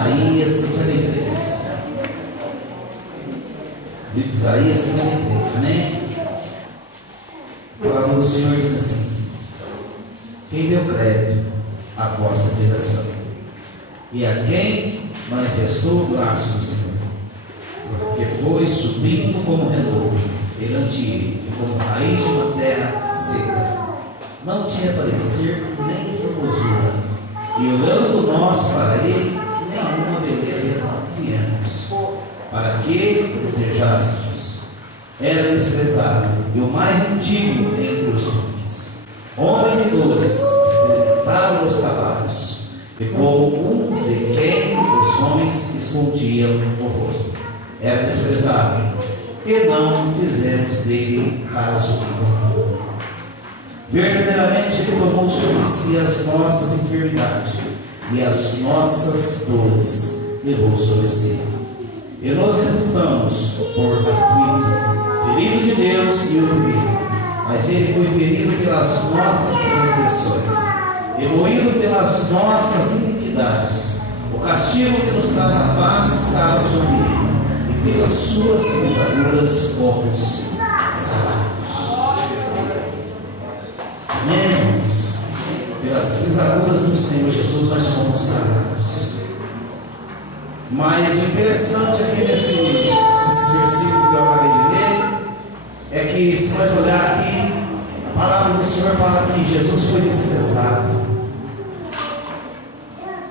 Isaías 53. Isaías 53, amém? A palavra do Senhor diz assim: quem deu crédito à vossa pregação, e a quem manifestou o braço do Senhor, porque foi subindo como renovo perante ele, e como raiz de uma terra seca, não tinha parecer nem formosura, e olhando nós para ele, nenhuma beleza viemos, para que desejássemos. Era desprezado e o mais antigo entre os homem de dores, experimentado nos trabalhos, e como um de quem os homens escondiam o rosto. Era desprezado, e não fizemos dele caso algum. Verdadeiramente ele tomou sobre si as nossas enfermidades, e as nossas dores levou sobre si. E nos reputamos por aflito, ferido de Deus e oprimido. Mas ele foi ferido pelas nossas transgressões, e moído pelas nossas iniquidades. O castigo que nos traz a paz estava sobre ele, e pelas suas pisaduras fomos sarados. Amém, irmãos? Pelas pisaduras do Senhor Jesus nós fomos sarados. Mas o interessante aqui nesse versículo que eu acabei de ler é que, se nós olhar aqui, a palavra do Senhor fala que Jesus foi desprezado.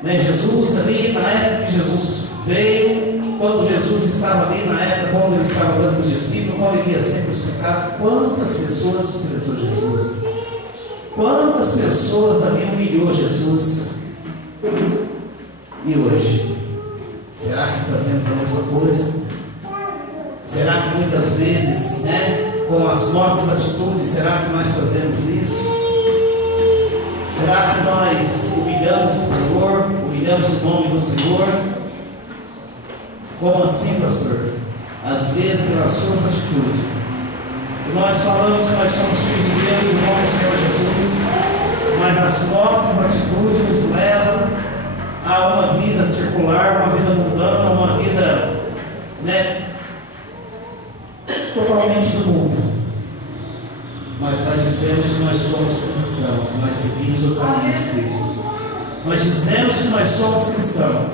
Jesus ali, na época que Jesus veio, quando Jesus estava ali, na época quando ele estava dando para os discípulos, quando ele ia ser crucificado, quantas pessoas desprezou Jesus? Quantas pessoas ali humilhou Jesus? E hoje? Será que fazemos a mesma coisa? Será que muitas vezes, com as nossas atitudes, será que nós fazemos isso? Será que nós humilhamos o Senhor, humilhamos o nome do Senhor? Como assim, pastor? Às vezes, pelas suas atitudes. E nós falamos que nós somos filhos de Deus, o nome do Senhor Jesus, mas as nossas atitudes nos levam a uma vida circular, uma vida mundana, uma vida, totalmente do mundo. Mas nós dizemos que nós somos cristãos, que nós seguimos o caminho de Cristo. Nós dizemos que nós somos cristãos.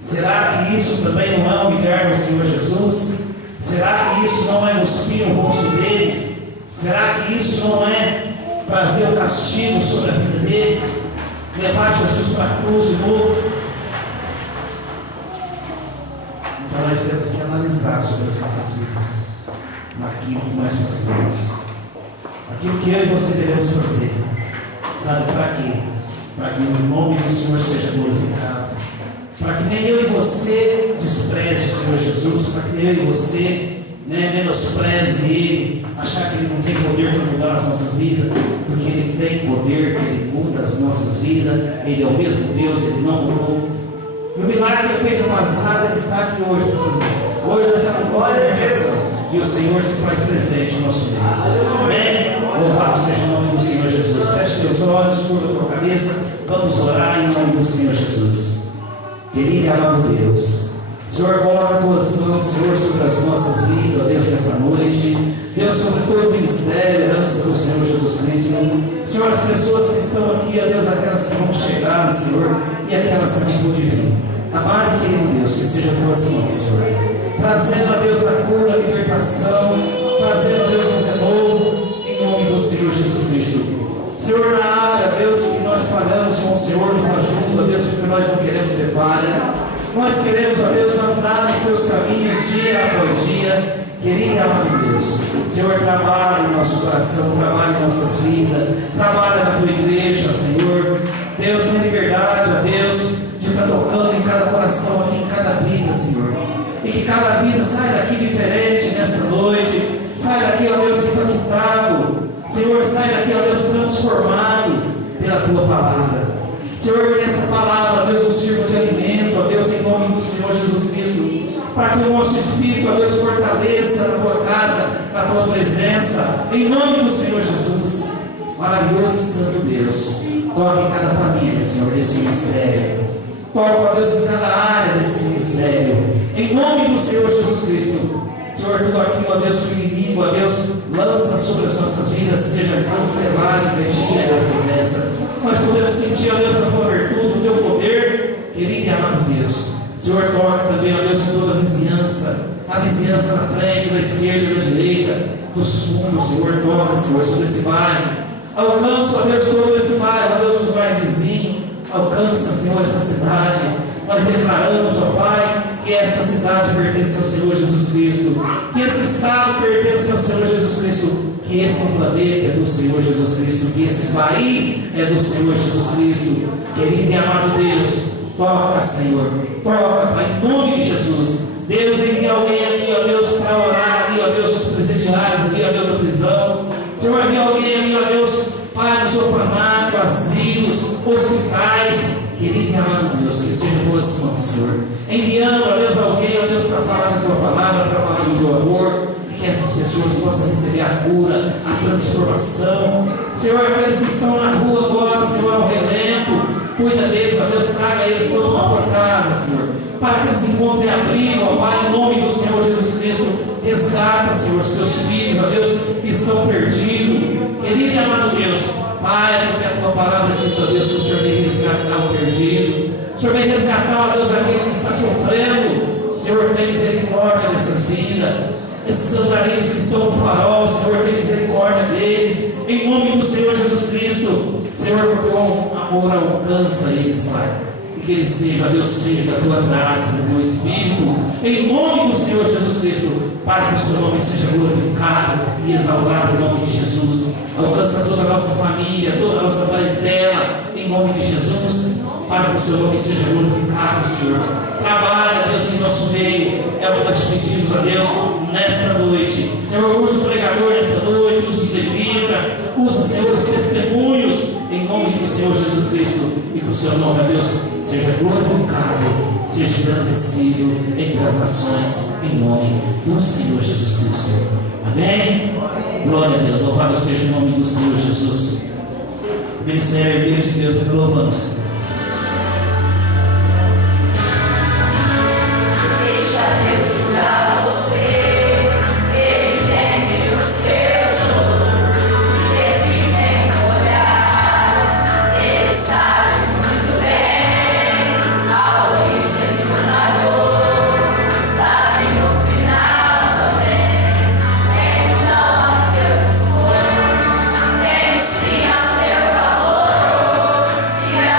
Será que isso também não é humilhar o Senhor Jesus? Será que isso não é cuspir o rosto dele? Será que isso não é trazer o castigo sobre a vida dele? Levar Jesus para a cruz de novo? Então nós temos que analisar sobre as nossas vidas, naquilo que nós fazemos, aquilo que eu e você devemos fazer. Sabe para quê? Para que o nome do Senhor seja glorificado, para que nem eu e você despreze o Senhor Jesus, para que nem eu e você menospreze Ele, achar que Ele não tem poder para mudar as nossas vidas, porque Ele tem poder, Ele muda as nossas vidas, Ele é o mesmo Deus, Ele não mudou. E o milagre que Ele fez no passado, Ele está aqui hoje para fazer. Hoje nós estamos com a libertação, e o Senhor se faz presente no nosso meio. Amém? Louvado seja o nome do Senhor Jesus. Feche teus olhos, curva a tua cabeça, vamos orar em nome do Senhor Jesus. Querido e amado Deus, Senhor, coloca as tuas mãos, Senhor, sobre as nossas vidas, Deus, nesta noite. Deus, sobre todo o ministério, herança do Senhor Jesus Cristo. Senhor, as pessoas que estão aqui, ó Deus, aquelas que vão chegar, Senhor, e aquelas que não pôde vir. Amado e querido Deus, que seja a tua mãos, Senhor, trazendo a Deus a cura, a libertação, trazendo a Deus um renovo, em nome do Senhor Jesus Cristo. Senhor, na área, Deus, que nós falhamos com o Senhor, nos ajuda, Deus, porque nós não queremos ser falha. Nós queremos, ó Deus, andar nos teus caminhos dia após dia. Querido e amado Deus, Senhor, trabalha em nosso coração, trabalha em nossas vidas, trabalha na tua igreja, Senhor. Deus, tem liberdade, ó Deus, de estar tocando em cada coração aqui, em cada vida, Senhor. E que cada vida saia daqui diferente nessa noite, saia daqui, ó Deus, impactado. Senhor, sai daqui, ó Deus, transformado pela tua palavra. Senhor, que essa palavra, ó Deus, nos sirva de alimento, ó Deus, em nome do Senhor Jesus Cristo, para que o nosso espírito, ó Deus, fortaleça na tua casa, na tua presença, em nome do Senhor Jesus. Maravilhoso e santo Deus, toque em cada família, Senhor, desse ministério. Toca, ó Deus, em cada área desse ministério. Em nome do Senhor Jesus Cristo. Senhor, tudo aquilo, ó Deus, que o inimigo, ó Deus, lança sobre as nossas vidas, seja cancelado, retinha da presença. Nós podemos sentir, ó Deus, a tua virtude, o teu poder, querido e amado Deus. Senhor, toca também, ó Deus, toda a vizinhança na frente, na esquerda e na direita, dos fundos, Senhor, toca, Senhor, sobre esse bairro. Alcança, ó Deus, todo esse bairro, ó Deus, os bairros vizinhos. Alcança, Senhor, essa cidade. Nós declaramos, ó Pai, que essa cidade pertence ao Senhor Jesus Cristo, que esse estado pertence ao Senhor Jesus Cristo, que esse planeta é do Senhor Jesus Cristo, que esse país é do Senhor Jesus Cristo. Querido e amado Deus, toca, Senhor, toca, Pai, em nome de Jesus. Deus, envia alguém ali, ó Deus, para orar ali, ó Deus, nos presidiários ali, ó Deus, da prisão. Senhor, envia alguém ali, ó Deus, Pai, nos orfanatos, asilos, hospitais. Querido e amado Deus, que seja boas mãos, Senhor. Enviando, ó Deus, alguém, ó Deus, para falar da tua palavra, para falar do teu amor, que essas pessoas possam receber a cura, a transformação. Senhor, aqueles que estão na rua agora, Senhor, ao relento, cuida deles, ó Deus, traga eles todos para a tua casa, Senhor, para que eles encontrem abrigo, ó Pai, em nome do Senhor Jesus Cristo. Resgata, Senhor, seus filhos, ó Deus, que estão perdidos. Querido e amado Deus, Pai, porque a tua palavra diz, ó Deus, que o Senhor vem resgatar o perdido. O Senhor vem resgatar, ó Deus, aquele que está sofrendo. Senhor, tem misericórdia dessas vidas. Esses andarilhos que estão no farol, Senhor, tem misericórdia deles. Em nome do Senhor Jesus Cristo. Senhor, que o teu amor alcança eles, Pai. E que eles sejam, Deus, seja a tua graça, o teu Espírito. Em nome do Senhor Jesus Cristo. Para que o seu nome seja glorificado e exaltado em nome de Jesus. Alcança toda a nossa família, toda a nossa parentela, em nome de Jesus, para que o seu nome seja glorificado, Senhor. Trabalha, Deus, em nosso meio. É o que nós te pedimos, ó Deus, nesta noite. Senhor, usa o pregador nesta noite, usa os levita, usa, Senhor, os testemunhos, em nome do Senhor Jesus Cristo. E que o seu nome, ó Deus, seja glorificado, seja engrandecido entre as nações, em nome do Senhor Jesus Cristo. Amém? Glória a Deus, louvado seja o nome do Senhor Jesus. Ministério de Deus, te louvamos. Deixa Deus curar você, Ele tem o seu choro, e define o olhar, Ele sabe muito bem a origem de uma dor, sabe o final também, Ele não a seu dispor, Ele sim a seu favor, e a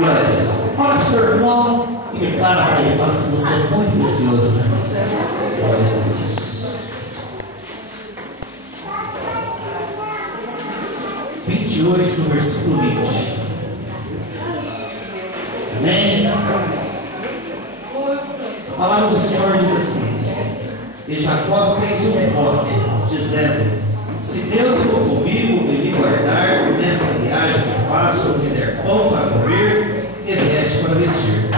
Glória a Deus. Fala para o seu irmão e declara para ele. Fala assim: você é muito precioso para mim. Glória a Deus. No versículo 20. Amém? A palavra do Senhor diz assim: e Jacó fez um voto, dizendo: se Deus for comigo e me guardar nesta viagem que faço, me der pão para comer e veste para vestir,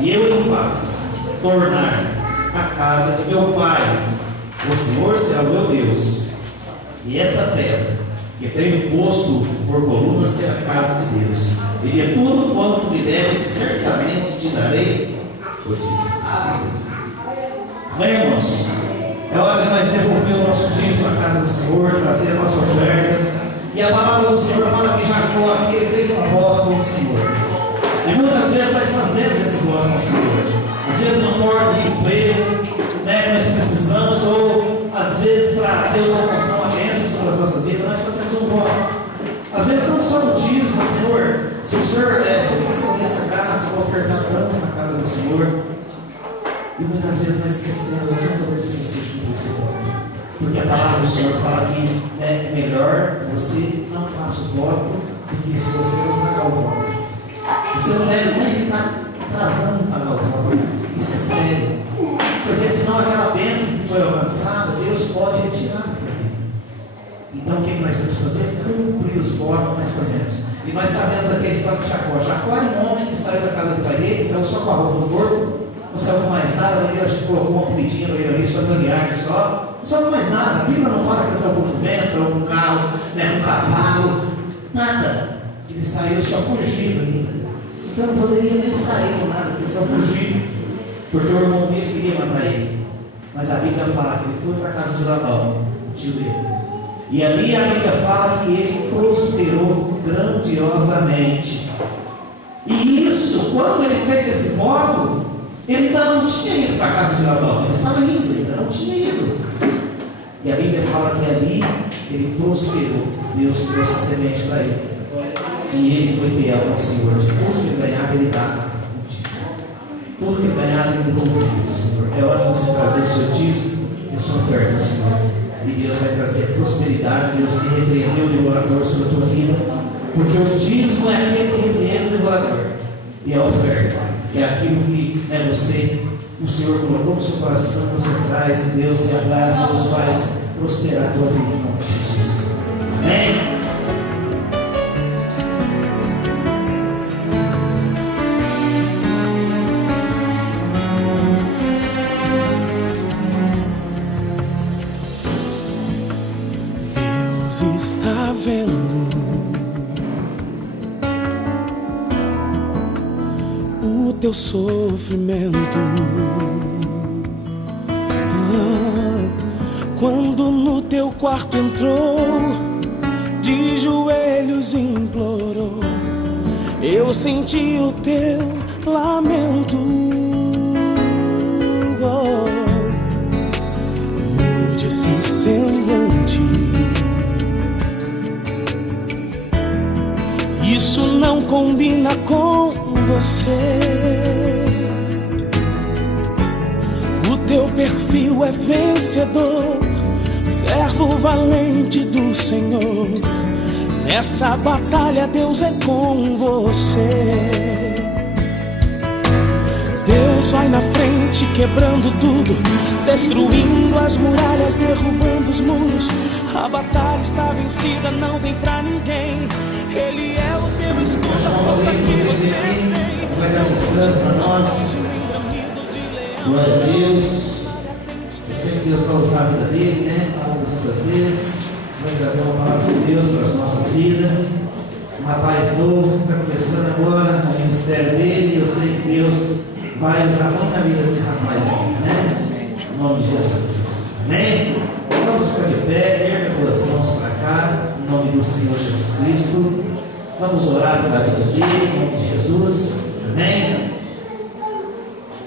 e eu em paz tornar a casa de meu pai, o Senhor será o meu Deus, e essa terra que tenho posto por coluna ser a casa de Deus, e de tudo quanto me deve, certamente te darei, eu disse. Amém, irmãos? É hora de nós devolver o nosso dízimo à casa do Senhor, trazer a nossa oferta. E a palavra do Senhor fala que Jacó aqui ele fez um voto com o Senhor. E muitas vezes nós fazemos esse voto com o Senhor. Às vezes na porta de emprego, né, nós precisamos, ou às vezes para Deus alcançar uma bênção sobre as nossas vidas, nós fazemos um voto. Às vezes não só no dízimo, Senhor, se o Senhor se essa graça, eu vou ofertar tanto na casa do Senhor. E muitas vezes nós esquecemos, nós não podemos esquecer de cumprir esse voto. Porque a palavra do Senhor fala que é melhor você não faça o voto, porque se você não pagar o voto, você não deve nem ficar atrasando para pagar o voto. Isso é sério. Porque senão aquela bênção que foi alcançada, Deus pode retirar da vida. Então o que nós temos que fazer? Cumprir os votos que nós fazemos. E nós sabemos aqui a história de Jacó. Jacó era um homem que saiu da casa do pai dele, saiu só com a roupa do corpo, não saiu com mais nada, mas ele acho que colocou uma comidinha para ele ali, só familiar, só. Não saiu com mais nada. A Bíblia não fala que ele saiu com jumento, saiu com carro, né, com cavalo, nada. Ele saiu só fugindo ainda. Então não poderia nem sair com nada, porque saiu fugindo, porque o irmão dele queria matar ele. Mas a Bíblia fala que ele foi para a casa de Labão, o tio dele. E ali a Bíblia fala que ele prosperou grandiosamente. E isso, quando ele fez esse voto, ele ainda não tinha ido para a casa de Labão. Ele estava indo, ele ainda não tinha ido. E a Bíblia fala que ali ele prosperou. Deus trouxe a semente para ele. E ele foi fiel ao Senhor. De tudo que ele ganhava, ele dava notícia. Tudo que ele ganhava, ele devolvia, Senhor. É hora de você trazer o seu dízimo e a sua oferta, Senhor. E Deus vai trazer prosperidade. Deus vai repreender o devorador sobre a tua vida. Porque o dízimo é aquele que repreende o devorador. E a oferta é aquilo que você, o Senhor colocou no seu coração, você traz, e Deus se agrada, Deus faz prosperar a tua vida em nome de Jesus. Amém? Está vendo o teu sofrimento, quando no teu quarto entrou, de joelhos implorou, eu senti o teu lamento. Mude esse semblante, isso não combina com você. O teu perfil é vencedor, servo valente do Senhor. Nessa batalha Deus é com você. Deus vai na frente quebrando tudo, destruindo as muralhas, derrubando os muros. A batalha está vencida, não tem pra ninguém. Ele é o teu escudo, a força que você tem. Vai dar mostrando para nós. Glória a Deus. Eu sei que Deus vai usar a vida dele, né? Algumas outras vezes. Vai trazer uma palavra de Deus para as nossas vidas. Um rapaz novo que está começando agora no ministério dele. Eu sei que Deus vai usar muito a vida desse rapaz aqui, né? Em nome de Jesus. Amém? Vamos ficar de pé, erga duas mãos para cá, em nome do Senhor Jesus Cristo. Vamos orar pela vida dele, em nome de Jesus. Amém?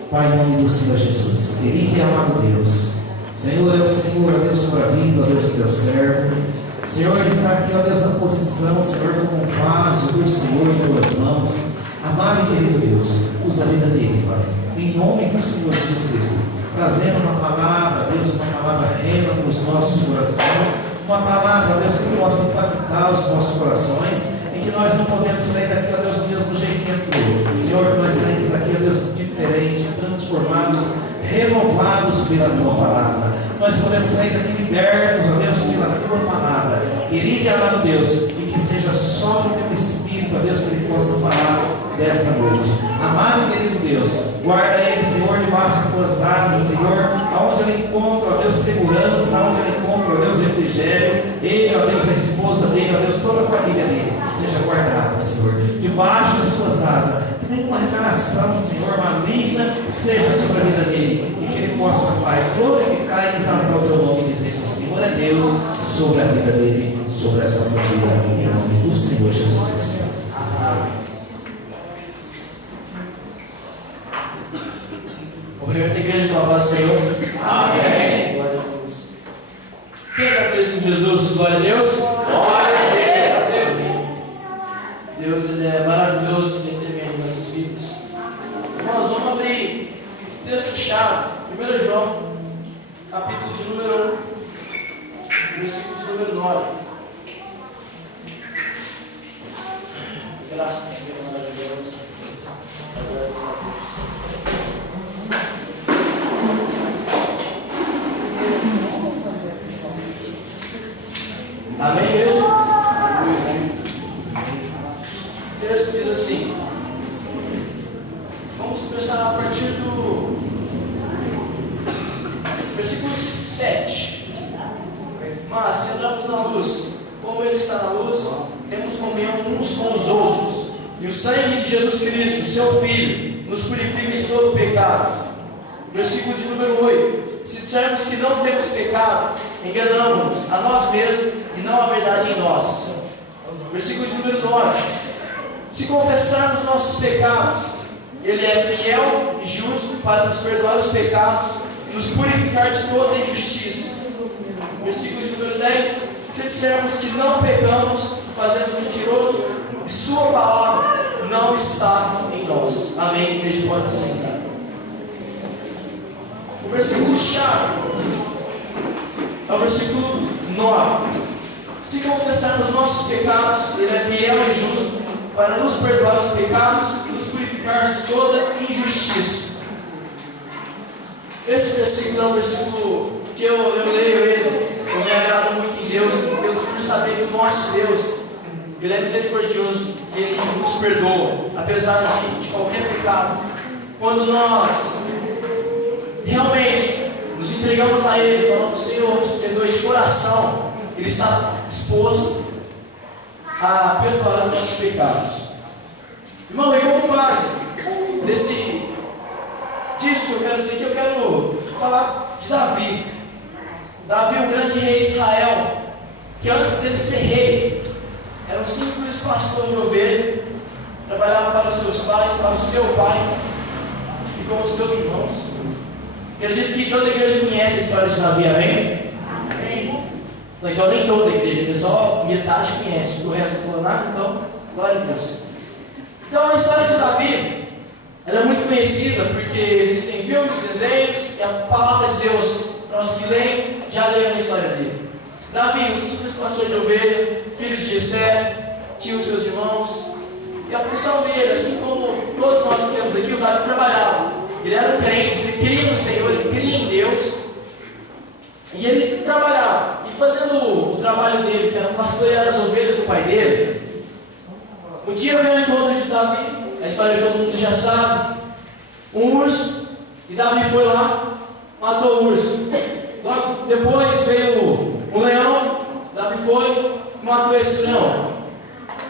Pai, em nome do Senhor Jesus, querido e amado Deus, Senhor é o Senhor, ó Deus, sobre a vida, ó Deus do teu servo. Senhor, ele está aqui, ó Deus, na posição, Senhor, como um vaso do Senhor em tuas mãos. Amado e querido Deus, usa a vida dele, Pai, em nome do Senhor Jesus Cristo, trazendo uma palavra, Deus, uma palavra rema para os nossos corações, uma palavra, Deus, que possa impactar os nossos corações, em que nós não podemos sair daqui, ó Deus, do mesmo jeito que entrou. Senhor, que nós saímos daqui, ó Deus, diferente, transformados, renovados pela tua palavra. Nós podemos sair daqui libertos, ó Deus, pela tua palavra. Querido e amado Deus, e que seja só o teu Espírito, ó Deus, que ele possa falar desta noite. Amado e querido Deus, guarda ele, Senhor, debaixo das tuas asas, Senhor, aonde ele encontra, ó Deus, segurança, aonde ele encontra, ó Deus, refrigério, ele, ó Deus, a esposa dele, ó Deus, toda a família dele, seja guardada, Senhor, debaixo das tuas asas. Que nenhuma revelação, Senhor, maligna seja sobre a vida dele, e que ele possa, Pai, glorificar e exaltar o teu nome e dizer que o Senhor é Deus sobre a vida dele, sobre a nossa vida, em nome do Senhor Jesus Cristo. Obrigado, igreja, com a voz do Senhor. Amém. Glória a Deus. Quem está feliz com Jesus? Glória a Deus. Glória a Deus. Deus, ele é maravilhoso, ele intervém em nossas vidas. Nós vamos abrir o texto-chave, 1 João, capítulo de número 1, versículo de número 9. Graças a Deus, maravilhoso. Agradeço a Deus. Amém, igreja? assim. Vamos começar a partir do versículo 7. Mas se andamos na luz, como Ele está na luz, temos comunhão uns com os outros. E o sangue de Jesus Cristo, seu Filho, nos purifica de todo pecado. Versículo de número 8. Se dissermos que não temos pecado, enganamos-nos a nós mesmos e não a verdade em nós. Versículo de número 9. Se confessarmos nossos pecados, Ele é fiel e justo para nos perdoar os pecados e nos purificar de toda injustiça. Versículo de número 10. Se dissermos que não pecamos, fazemos mentiroso e Sua palavra não está em nós. Amém? Igreja, pode se sentar. O versículo chave é o versículo 9. Se confessarmos nossos pecados, Ele é fiel e justo para nos perdoar os pecados e nos purificar de toda injustiça. Esse versículo é um versículo que eu leio ele, eu me agrado muito em Deus, por saber que o nosso Deus, Ele é misericordioso, Ele nos perdoa, apesar de qualquer pecado. Quando nós realmente nos entregamos a Ele, falamos: Senhor, nos perdoe de coração, Ele está disposto a perdoar os nossos pecados. Irmão, e como base disso que eu quero dizer, que eu quero falar de Davi. Davi, o grande rei de Israel, que antes dele ser rei, era um simples pastor de ovelha, trabalhava para os seus pais, para o seu pai e com os seus irmãos. Acredito que toda a igreja conhece a história de Davi, amém? Amém. Então nem toda a igreja, só metade conhece, o resto não falou nada, então glória a Deus. Então a história de Davi, ela é muito conhecida porque existem filmes, desenhos, e a palavra de Deus, para os que leem, já leram a história dele. Davi, um simples pastor de ovelha, filho de Jessé, tinha os seus irmãos, e a função dele, assim como todos nós que temos aqui, o Davi trabalhava. Ele era um crente, ele cria no Senhor, ele cria em Deus, e ele trabalhava. E fazendo o trabalho dele, que era pastorear as ovelhas do pai dele, um dia veio ao encontro de Davi, a história que todo mundo já sabe, um urso, e Davi foi lá, matou o urso. Logo depois veio um leão, Davi foi e matou esse leão.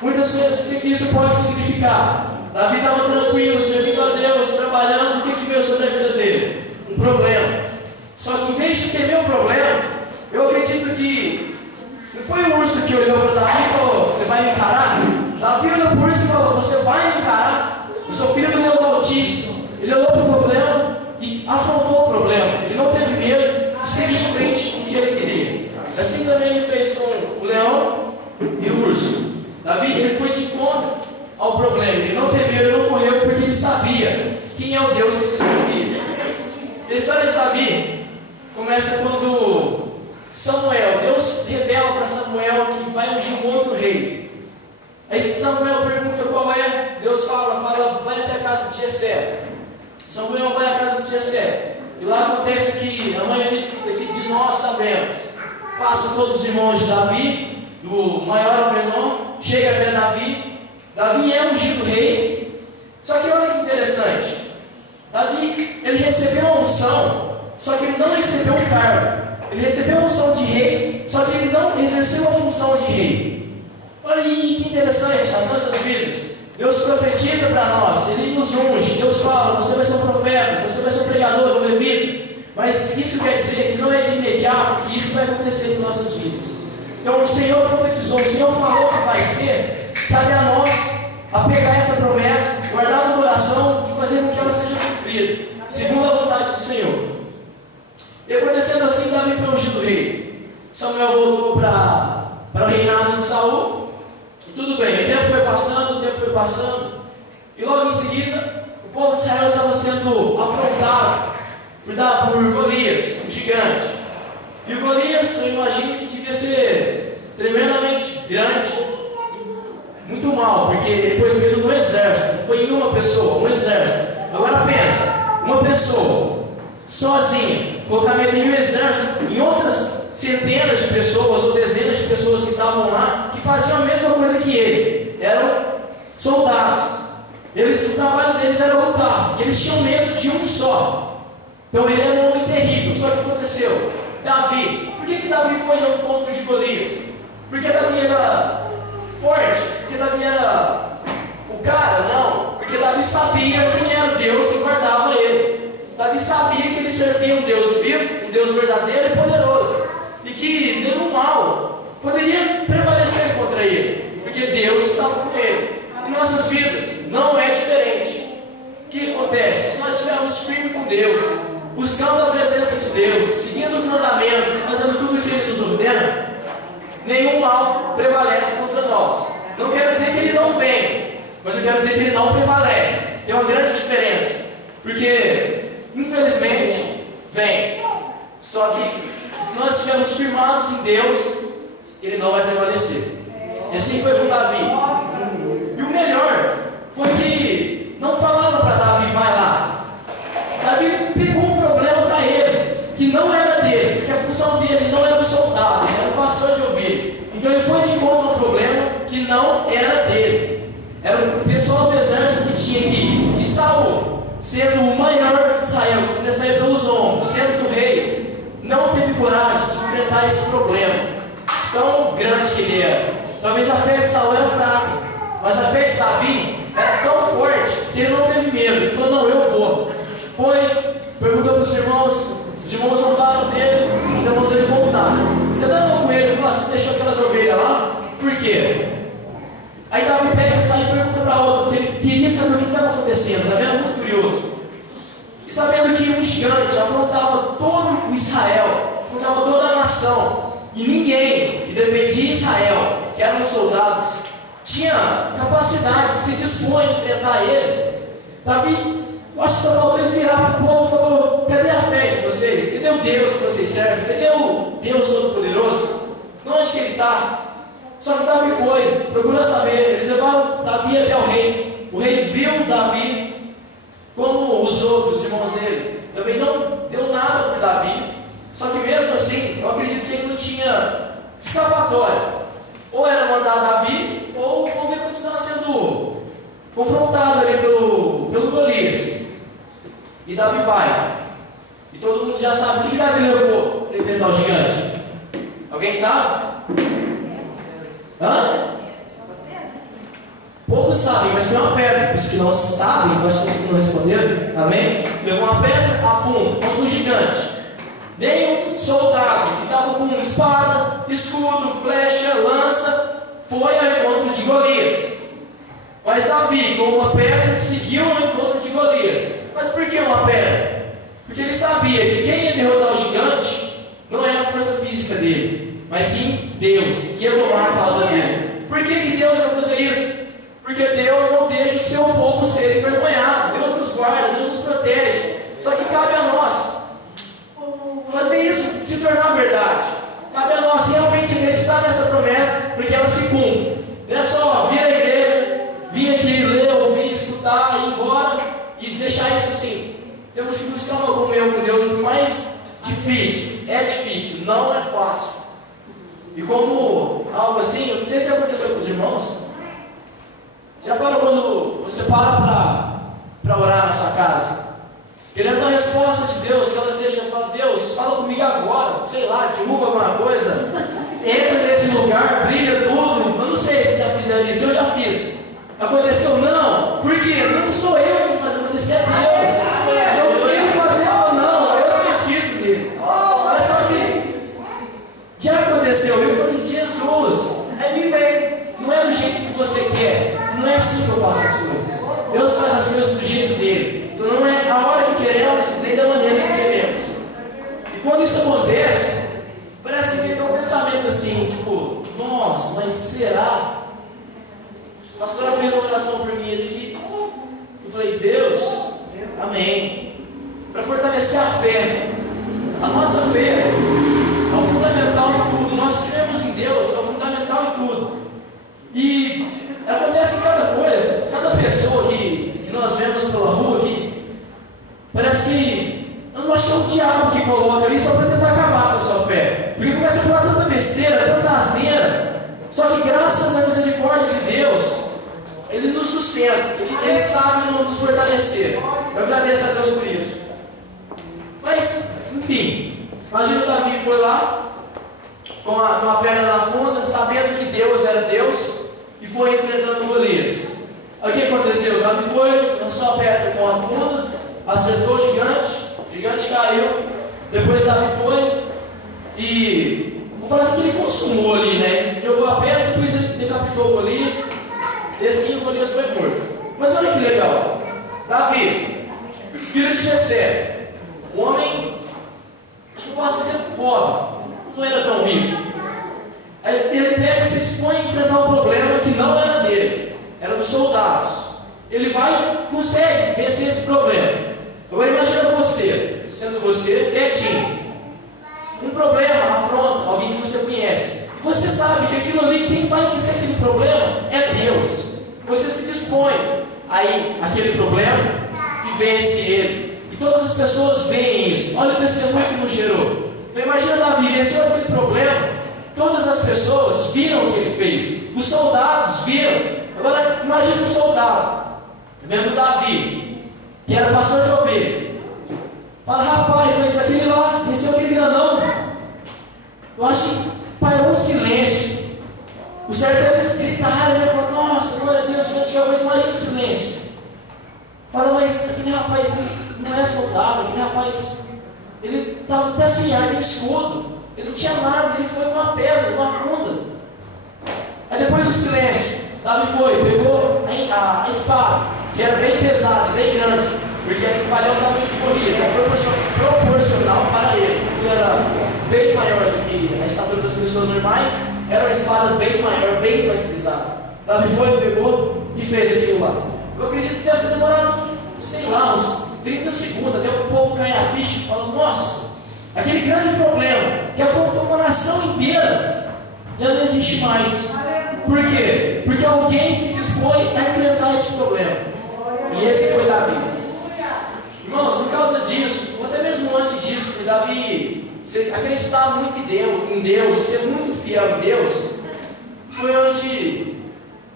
Muitas vezes, o que isso pode significar? Davi estava tranquilo, servindo a Deus, trabalhando. O que veio sobre a vida dele? Um problema. Só que em vez de temer o problema, eu acredito que não foi o urso que olhou para Davi e falou: você vai me encarar? Davi olhou para o urso e falou: você vai me encarar? Eu sou filho do Deus Altíssimo. Ele olhou para o problema e afrontou o problema. Ele não teve medo de seguir em frente com o que ele queria. Assim também ele fez com o leão e o urso. Davi, ele foi de encontro ao problema. Ele não temeu, ele não correu, porque ele sabia quem é o Deus que ele servia. A história de Davi começa quando Samuel, Deus revela para Samuel que vai ungir um outro rei. Aí Samuel pergunta qual é. Deus fala, vai até a casa de Jessé. Samuel vai à casa de Jessé. E lá acontece que a maioria de nós sabemos. Passa todos os irmãos de Davi, do maior ao menor, chega até Davi. Davi é ungido rei. Só que olha que interessante. Davi, ele recebeu a unção, só que ele não recebeu o cargo. Ele recebeu a unção de rei, só que ele não exerceu a função de rei. Olha que interessante, as nossas vidas. Deus profetiza para nós, Ele nos unge. Deus fala: você vai ser um profeta, você vai ser um pregador, um levita. Mas isso quer dizer que não é de imediato que isso vai acontecer em nossas vidas. Então o Senhor profetizou, o Senhor falou que vai ser. Cabe a nós a pegar essa promessa, guardar no coração e fazer com que ela seja cumprida, segundo a vontade do Senhor. E acontecendo assim, Davi foi ungido rei. Samuel voltou para o reinado de Saul. E tudo bem, o tempo foi passando. E logo em seguida, o povo de Israel estava sendo afrontado por Golias, um gigante. E o Golias, eu imagino que devia ser tremendamente grande, muito mal, porque depois veio no exército. Não foi em uma pessoa, um exército. Agora pensa, uma pessoa sozinha, colocar medo em um exército, em outras centenas de pessoas ou dezenas de pessoas que estavam lá, que faziam a mesma coisa que ele. Eram soldados. o trabalho deles era lutar, e eles tinham medo de um só. Então ele era um homem terrível. Só que aconteceu? Davi. Por que Davi foi ao encontro de Golias? Porque Davi era forte? Porque Davi era o cara? Não. Porque Davi sabia quem era o Deus que guardava ele. Davi sabia que ele servia um Deus vivo, um Deus verdadeiro e poderoso, e que nenhum mal poderia prevalecer contra ele, porque Deus estava com ele. Em nossas vidas não é diferente. O que acontece? Se nós estivermos firmes com Deus, buscando a presença de Deus, seguindo os mandamentos, fazendo tudo o que Ele nos ordena, nenhum mal prevalece contra nós. Não quero dizer que ele não vem, mas eu quero dizer que ele não prevalece. Tem uma grande diferença, porque infelizmente vem. Só que se nós estivermos firmados em Deus, ele não vai prevalecer. E assim foi com Davi. E o melhor foi que não falaram para Davi, vai lá. Davi pegou um problema para ele, que não era dele, que a função dele não era o soldado, era o pastor de ovelha. Então ele foi de encontro a um problema que não era dele. Era o pessoal do exército que tinha que ir. E Saul, sendo o maior de Israel, que podia sair pelos ombros, sendo o rei, não teve coragem de enfrentar esse problema tão grande que ele era. Talvez a fé de Saul era fraca, mas a fé de Davi era tão forte que ele não teve medo. Ele falou, não, eu vou. Foi, perguntou para os irmãos mandaram dele, então mandou ele voltar. Tentando com ele, falou, você deixou aquelas ovelhas lá? Por quê? Aí Davi pega, sai e pergunta para outro, porque ele queria saber o que estava acontecendo. Davi era muito curioso. E sabendo que um gigante afrontava todo o Israel, afrontava toda a nação, e ninguém que defendia Israel, que eram os soldados, tinha capacidade de se dispor a enfrentar ele. Davi, eu acho que só faltou ele virar para o povo e falou, cadê a fé de vocês? Cadê o Deus que vocês servem? Cadê o Deus Todo-Poderoso? Não onde que ele está? Só que Davi foi, procurou saber. Eles levaram Davi até o rei. O rei viu Davi, como os outros irmãos dele também não deu nada para Davi. Só que mesmo assim, eu acredito que ele não tinha escapatória. Ou era mandar Davi, ou o povo ia continuar sendo confrontado ali pelo Golias. E Davi vai. E todo mundo já sabe o que Davi levou para enfrentar o gigante. Alguém sabe? Hã? Poucos sabem, mas foi uma pedra. Os que não sabem, eu acho que vocês não responderam, amém? Levou uma pedra a fundo contra um gigante. Nenhum soldado que estava com espada, escudo, flecha, lança foi ao encontro de Golias. Mas Davi, com uma pedra, seguiu ao encontro de Golias. Mas por que uma pedra? Porque ele sabia que quem ia derrotar o gigante não era a força física dele, mas sim Deus, que ia tomar a causa dele. Por que Deus vai fazer isso? Porque Deus não deixa o seu povo ser envergonhado. Deus nos guarda, Deus nos protege. Só que cabe a nós fazer isso se tornar verdade. Cabe a nós realmente acreditar nessa promessa, porque ela se cumpre. Não é só vir à igreja, vir aqui ler, ouvir, escutar, ir embora e deixar isso assim. Temos que buscar uma comunhão com Deus, por mais difícil. É difícil, não é fácil. E como algo assim, eu não sei se aconteceu com os irmãos. Já parou quando você para orar na sua casa? Querendo a resposta de Deus, que ela seja, fala, Deus, fala comigo agora, sei lá, derruba alguma coisa, entra nesse lugar, brilha tudo. Eu não sei se já fizeram isso, eu já fiz. Aconteceu? Não. Por quê? Não sou eu que vou fazer acontecer, é Deus. Eu quero fazer ou não, eu acredito nele. Mas só que já aconteceu, eu falei, Jesus, aí me vem, não é do jeito que você quer, não é assim que eu faço as coisas. Deus faz as coisas do jeito dele. Então não é a hora que queremos, nem da maneira que queremos. E quando isso acontece, parece que vem um pensamento assim, tipo, nossa, mas será? A pastora fez uma oração por mim aqui. Eu falei, Deus, amém. Para fortalecer a fé. A nossa fé é o fundamental em tudo. Nós cremos em Deus, é o fundamental em tudo. E acontece cada coisa, cada pessoa que nós vemos pela rua aqui, parece que eu não acho que é o diabo que coloca ali só para tentar acabar com a sua fé. Porque começa a falar tanta besteira, tanta asneira. Só que graças à misericórdia de Deus, Ele nos sustenta, Ele sabe nos fortalecer. Eu agradeço a Deus por isso. Mas, enfim, imagina o Davi foi lá, com a perna na funda, sabendo que Deus era Deus, e foi enfrentando Golias. Aí o que aconteceu? Davi foi, lançou a perna com a funda, acertou o gigante caiu. Depois Davi foi e, vou falar assim, que ele consumou ali, né? Jogou a perna, depois ele decapitou Golias. E assim o Golias foi morto. Mas olha que legal, Davi, filho de Jessé, um homem, acho que eu posso dizer pobre, não era tão rico. Ele pega e se dispõe a enfrentar um problema que não era dele, era dos soldados. Ele vai, consegue vencer esse problema. Agora imagina você, sendo você, quietinho. Um problema, afronta alguém que você conhece. Você sabe que aquilo ali, quem vai vencer aquele problema é Deus. Você se dispõe aí aquele problema e vence ele. E todas as pessoas veem isso. Olha o testemunho que nos gerou. Então imagina Davi, venceu aquele problema. Todas as pessoas viram o que ele fez. Os soldados viram. Agora imagina um soldado vendo Davi, que era pastor de ovelha. Fala, rapaz, mas aquele lá venceu aquele grandão. Eu acho que parou um silêncio. O certo é eles gritarem, né? Falar, nossa, glória a Deus, mas imagina o silêncio. Fala, mas aquele rapaz não é soldado, aquele rapaz, ele estava até sem ar, tem escudo. Ele não tinha nada, ele foi uma pedra, uma funda. Aí depois do silêncio, Davi foi, pegou a espada, que era bem pesada, bem grande, porque era equivalente ao tamanho de Golias, era proporcional para ele. Ele era bem maior do que a estatura das pessoas normais, era uma espada bem maior, bem mais pesada. Davi foi, pegou e fez aquilo lá. Eu acredito que deve ter demorado, sei lá, uns 30 segundos, até o povo cair a ficha e falar, nossa, aquele grande problema que afrontou uma nação inteira já não existe mais. Por quê? Porque alguém se dispõe a enfrentar esse problema. E esse foi Davi. Irmãos, por causa disso, ou até mesmo antes disso, que Davi acreditar muito em Deus, ser muito fiel em Deus, foi onde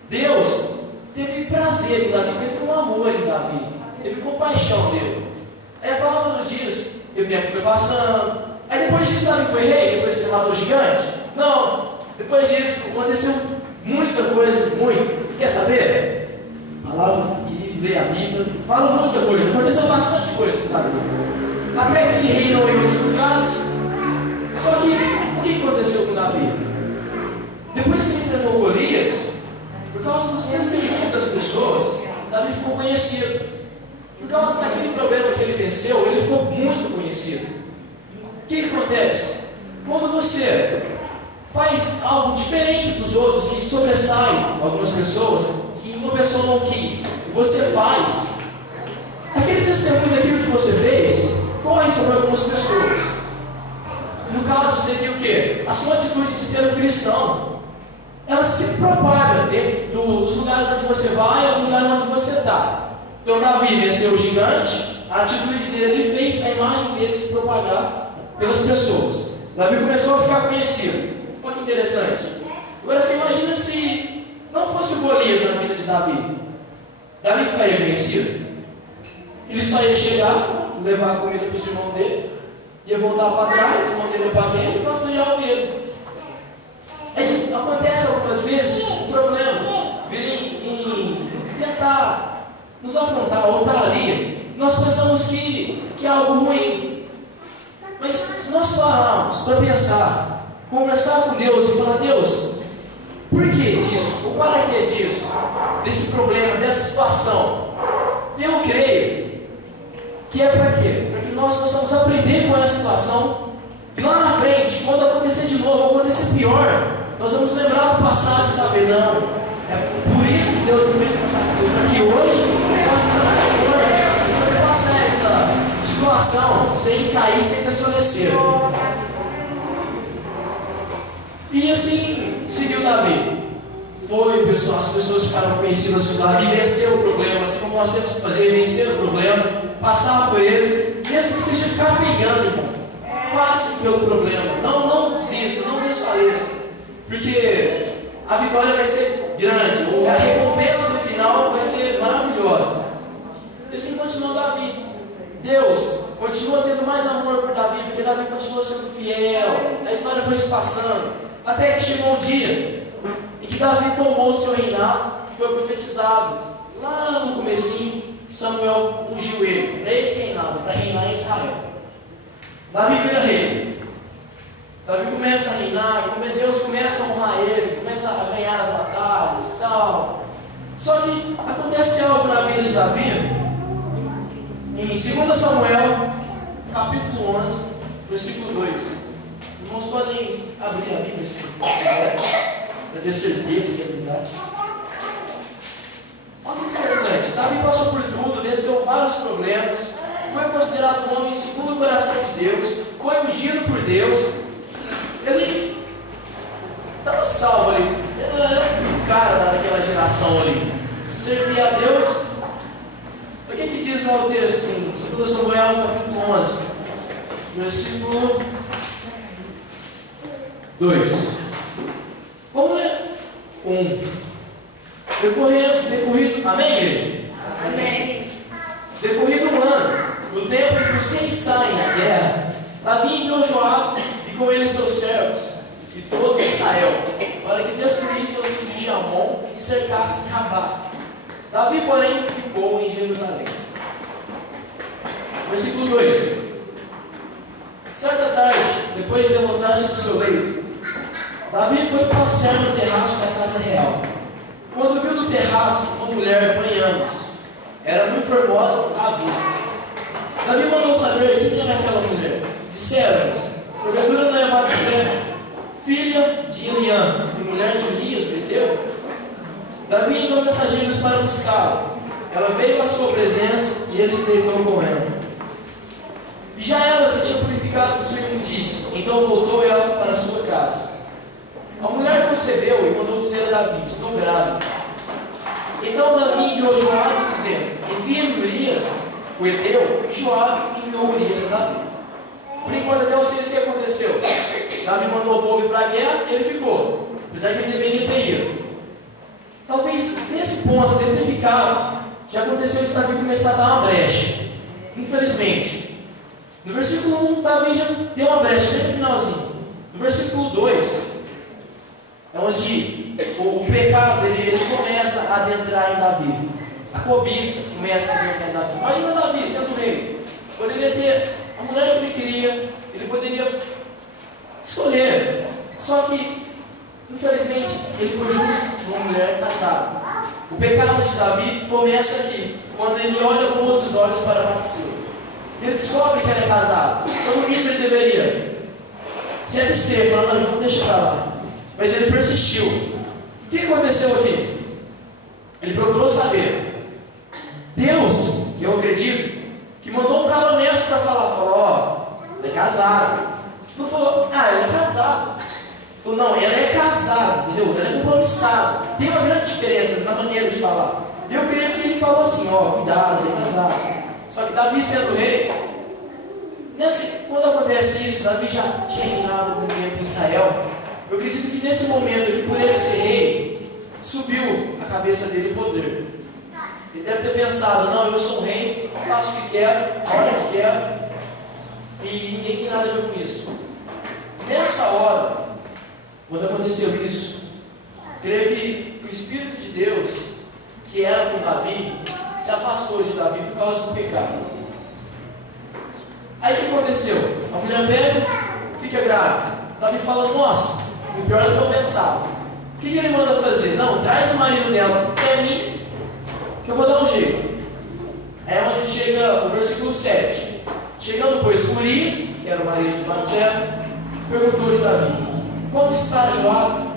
Deus teve prazer em Davi, teve um amor em Davi, teve compaixão dele. Aí a palavra nos diz que o tempo foi passando. Aí depois disso Davi foi rei, depois que ele matou o gigante? Não. Depois disso aconteceu muita coisa, muito. Você quer saber? A palavra que lê a Bíblia fala muita coisa. Aconteceu bastante coisa com Davi. Até que ele reinou em outros lugares. Só que o que aconteceu com Davi? Depois que ele enfrentou Golias, por causa dos testemunhos das pessoas, Davi ficou conhecido. Por causa daquele problema que ele venceu, ele ficou muito conhecido. O que acontece? Quando você faz algo diferente dos outros, que sobressai algumas pessoas, que uma pessoa não quis, você faz, aquele testemunho daquilo que você fez, corre sobre algumas pessoas. No caso seria o quê? A sua atitude de ser um cristão. Ela se propaga dentro dos lugares onde você vai, no lugar onde você está. Então Davi venceu o gigante, a atitude dele fez a imagem dele se propagar pelas pessoas. Davi começou a ficar conhecido. Olha que interessante. Agora você imagina se não fosse o Golias na vida de Davi. Davi ficaria conhecido? Ele só ia chegar, levar a comida para os irmãos dele, ia voltar para trás, o irmão dele ia para dentro e pastorear a ovelha. Aí acontece algumas vezes um problema, em tentar nos afrontar ou estar ali. Nós pensamos que é algo ruim. Mas se nós pararmos para pensar, conversar com Deus e falar, Deus, por que disso? O para que disso? Desse problema, dessa situação? Eu creio que é para quê? Para que nós possamos aprender com essa situação e lá na frente, quando acontecer de novo, acontecer pior, nós vamos lembrar do passado e saber, não, é por isso que Deus me fez passar aquilo, para que hoje eu possa estar mais forte, para que passar essa situação sem cair, sem desfalecer. E assim seguiu Davi. Foi, pessoal, as pessoas ficaram conhecidas por Davi, venceu o problema, assim como nós temos que fazer, vencer o problema, passar por ele, mesmo que seja ficar pegando, irmão. Passe pelo problema, não desista, não desfaleça, porque a vitória vai ser grande, ou a recompensa no final vai ser maravilhosa. E assim continuou Davi. Deus continua tendo mais amor por Davi, porque Davi continua sendo fiel. A história foi se passando, até que chegou um dia em que Davi tomou o seu reinado, que foi profetizado lá no comecinho. Samuel ungiu ele para esse reinado, para reinar em Israel. Davi vira rei. Davi começa a reinar, e Deus começa a honrar ele, começa a ganhar as batalhas e tal. Só que acontece algo na vida de Davi. Em 2 Samuel, capítulo 11, versículo 2. Irmãos, podem abrir a Bíblia se quiser, para ter certeza que é verdade. Olha que interessante. Davi passou por tudo, venceu vários problemas, foi considerado um homem segundo o coração de Deus, foi ungido por Deus. Ele estava salvo ali, ele era um cara daquela geração ali, servia a Deus. O que diz lá o texto em 2 Samuel, capítulo 11, versículo 2? Vamos ler 1. Decorrido, amém, igreja? Amém. Decorrido um ano, no tempo em que os reis saem à guerra, Davi enviou Joabe e com ele seus servos e todo Israel, para que destruíssem os filhos de Amon e cercassem Rabá. Davi, porém, ficou em Jerusalém. Versículo 2. Certa tarde, depois de levantar-se do seu leito, Davi foi passear no terraço da casa real. Quando viu no terraço uma mulher banhando-se, era muito formosa à vista. Davi mandou saber quem era aquela mulher. Disseram-nos: porventura não é Batseba, filha de Eliã, e mulher de Urias, o Heteu? Davi enviou mensageiros para buscá-la. Ela veio à sua presença e ele se deitou com ela. E já ela se tinha purificado do seu imundício, então voltou ela para a sua casa. A mulher concebeu e mandou dizer a Davi: estou grávida. Então Davi enviou Joabe dizendo: envia-me Urias, o Heteu. E Joabe enviou Urias a Davi. Por enquanto, até vocês, o que aconteceu? Davi mandou o povo ir para a guerra e ele ficou, apesar que ele deveria ter ido. Talvez nesse ponto dele ter ficado, já aconteceu de Davi começar a dar uma brecha. Infelizmente, no versículo 1, Davi já deu uma brecha, bem no finalzinho. No versículo 2, é onde o pecado ele começa a adentrar em Davi. A cobiça começa a adentrar em Davi. Imagina Davi sendo rei. Poderia ter a mulher que ele queria, ele poderia escolher. Só que, infelizmente, ele foi justo com uma mulher casada. O pecado de Davi começa aqui, quando ele olha com outros olhos para Batseba. Ele descobre que ela é casada. Então, no mínimo, ele deveria se abster, falando: não, deixa para lá. Mas ele persistiu. O que aconteceu aqui? Ele procurou saber. Deus, que eu acredito, que mandou um cara honesto para falar. Falou: ó, ela é casada. Não falou: ah, ela é casada. Falou: não, ela é casada, entendeu? Ela é compromissada. Tem uma grande diferença na maneira de falar. Eu creio que ele falou assim: ó, cuidado, ela é casada. Só que Davi sendo rei, quando acontece isso, Davi já tinha reinado por tempo em Israel. Eu acredito que nesse momento aqui, por ele ser rei, subiu a cabeça dele o poder. Ele deve ter pensado: não, eu sou um rei, faço o que quero, a hora que quero, e ninguém tem nada a ver com isso. Nessa hora, quando aconteceu isso, creio que o Espírito de Deus, que era com Davi, se afastou de Davi por causa do pecado. Aí o que aconteceu? A mulher pega, fica grávida. Davi fala: nossa, foi pior do que eu pensava. O que ele manda fazer? Não, traz o marido dela até mim, que eu vou dar um jeito. É onde chega o versículo 7. Chegando, pois, Urias, que era o marido de Batseba, perguntou-lhe Davi: como está Joabe?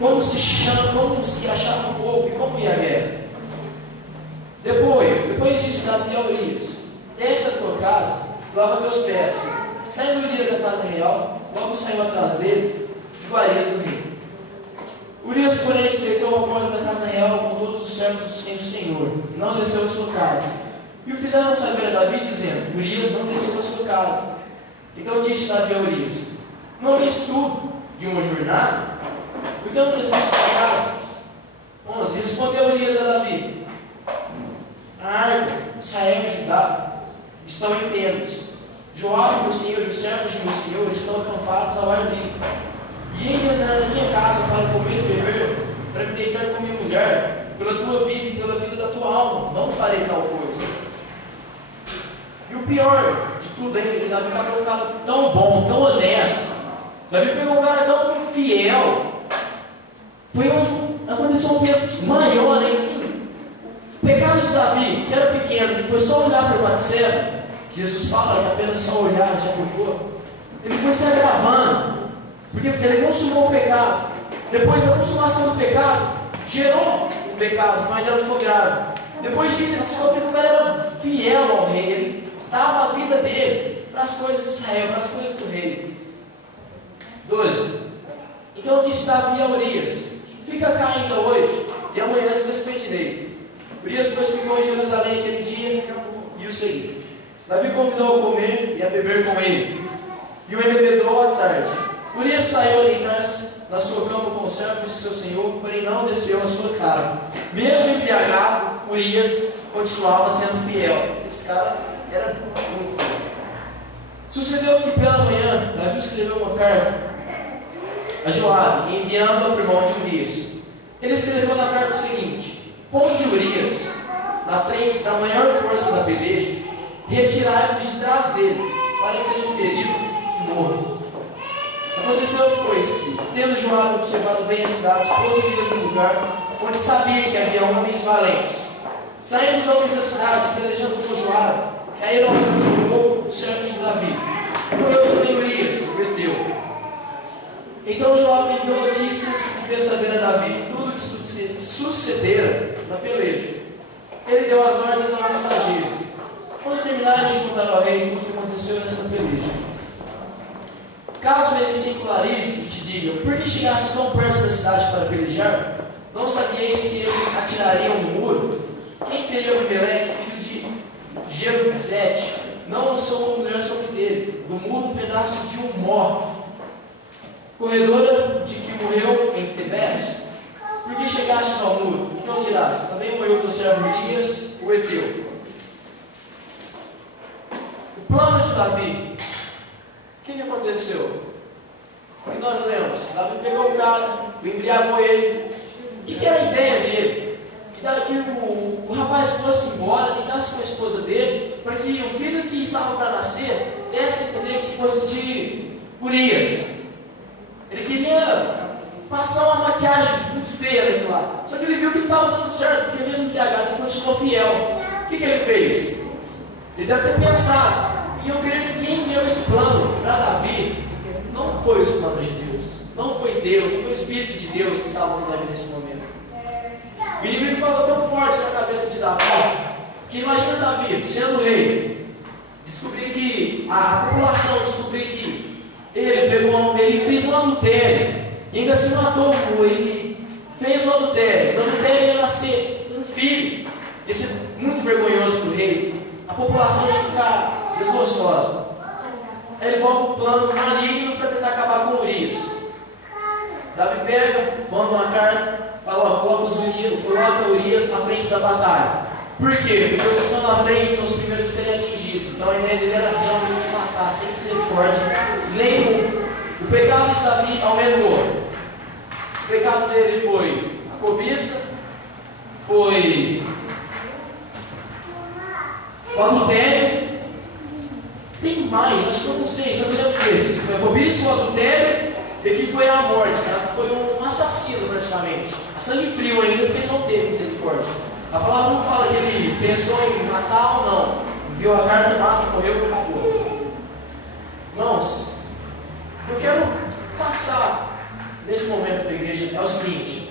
Como se achava o povo e como ia a guerra? Depois disse Davi a Urias: desce a tua casa, lava teus pés. Saindo Urias da casa real, logo saiu atrás dele de Urias do rei. Urias, porém, se deitou à porta da casa real com todos os servos do Senhor, e não desceu a sua casa. E o fizeram saber a Davi, dizendo: Urias não desceu a sua casa. Então disse Davi a Urias: não vês tu de uma jornada? Por que eu não preciso de pecado? 11. Respondeu Urias a Davi: a arca, Israel e Judá estão em tendas. Joabe, meu senhor, e os servos de meu senhor estão acampados ao ar livre. E eis entrar na minha casa para comer e beber, para me deitar com minha mulher, pela tua vida e pela vida da tua alma. Não farei tal coisa. E o pior de tudo ainda é que Davi pegou um cara tão bom, tão honesto. Davi pegou um cara tão fiel. Foi onde aconteceu um peso maior ainda. Assim, o pecado de Davi, que era pequeno, que foi só olhar para Batseba, Jesus fala que apenas só olhar já provou. Ele foi se agravando, porque ele consumou o pecado. Depois da consumação do pecado, gerou o pecado, foi onde ela ficou grave. Depois disso, ele descobriu que o cara era fiel ao rei, ele dava a vida dele para as coisas de Israel, para as coisas do rei. 12. Então disse Davi a Urias: fica cá ainda hoje, e amanhã te despedirei. Urias, pois, ficou em Jerusalém aquele dia e o seguiu. Davi convidou a comer e a beber com ele, e o embebedou à tarde. Urias saiu a deitar-se na sua cama com os servos de seu senhor, porém não desceu à sua casa. Mesmo embriagado, Urias continuava sendo fiel. Esse cara era muito fiel. Sucedeu que pela manhã, Davi escreveu uma carta a Joabe, enviando-a para o irmão de Urias. Ele escreveu na carta o seguinte: ponde Urias na frente da maior força da peleja, e retirai-vos de trás dele, para que seja ferido e morra. Aconteceu, pois, que, tendo Joabe observado bem a cidade, pôs Urias no lugar onde sabia que havia homens valentes. Saindo os homens da cidade, pelejando com Joabe, caíram ao fogo os servos de Davi. Morreu também Urias, o heteu. Então Joabe enviou notícias e fez saber a Davi tudo que sucedera na peleja. Ele deu as ordens ao mensageiro: quando terminares de contar ao rei tudo o que aconteceu nessa peleja, caso ele se encolarize e te diga: por que chegaste tão perto da cidade para pelejar? Não sabiais que ele atiraria um muro? Quem feriu Abimeleque, filho de Jeruzete, não lançou uma mulher sobre dele, do muro um pedaço de um morto, corredora de que morreu em Tebés? Por que chegastes ao muro? Então dirás: também morreu do servo Urias, o heteu. O plano de Davi, o que aconteceu? O que nós lemos? Davi pegou o cara, embriagou ele. O que era a ideia dele? Que o rapaz fosse embora, ligasse com a esposa dele, para que o filho que estava para nascer desse a entender que se fosse de Urias. Ele queria passar uma maquiagem muito feia naquilo lá. Só que ele viu que estava dando certo, porque mesmo embriagado ele continuou fiel. O que ele fez? Ele deve ter pensado, e eu creio que quem deu esse plano para Davi não foi os planos de Deus, não foi Deus, não foi o Espírito de Deus que estava com Davi nesse momento. O inimigo falou tão forte na cabeça de Davi, que imagina Davi sendo rei, descobrir que a população descobrir que ele fez um adultério, e ainda se matou, ele fez um adultério. Do adultério ia nascer um filho, ia ser muito vergonhoso para o rei, a população ia ficar desgostosa. Aí ele volta um plano maligno para tentar acabar com Urias. Davi pega, manda uma carta, fala: coloca Urias na frente da batalha. Por quê? Porque os que estão na frente são os primeiros a serem atingidos. Então a ideia dele era realmente matar, sem misericórdia nenhum. O pecado de Davi aumentou. O pecado dele foi a cobiça, foi o adultério. Tem mais, acho que eu não sei, só me lembro desses. Foi a cobiça, o adultério, e aqui foi a morte, né? Foi um assassino praticamente. A sangue frio ainda, porque ele não teve misericórdia. A palavra não fala que ele pensou em matar ou não. Viu a carta, mata, morreu, acabou. Irmãos, eu quero passar nesse momento para a igreja é o seguinte: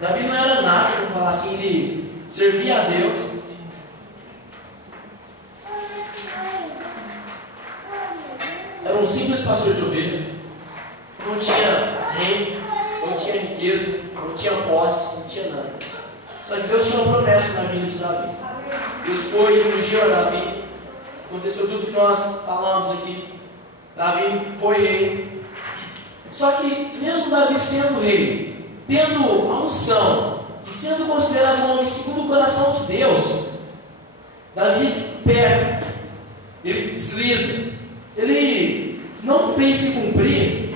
Davi não era nada, vamos falar assim, ele servia a Deus. Era um simples pastor de ovelha, não tinha rei, não tinha riqueza, não tinha posse, não tinha nada. Só que Deus tinha uma promessa na vida de Davi. Deus foi e ungiu a Davi. Aconteceu tudo que nós falamos aqui. Davi foi rei. Só que mesmo Davi sendo rei, tendo a unção e sendo considerado um homem segundo o coração de Deus, Davi peca, ele desliza, ele não fez se cumprir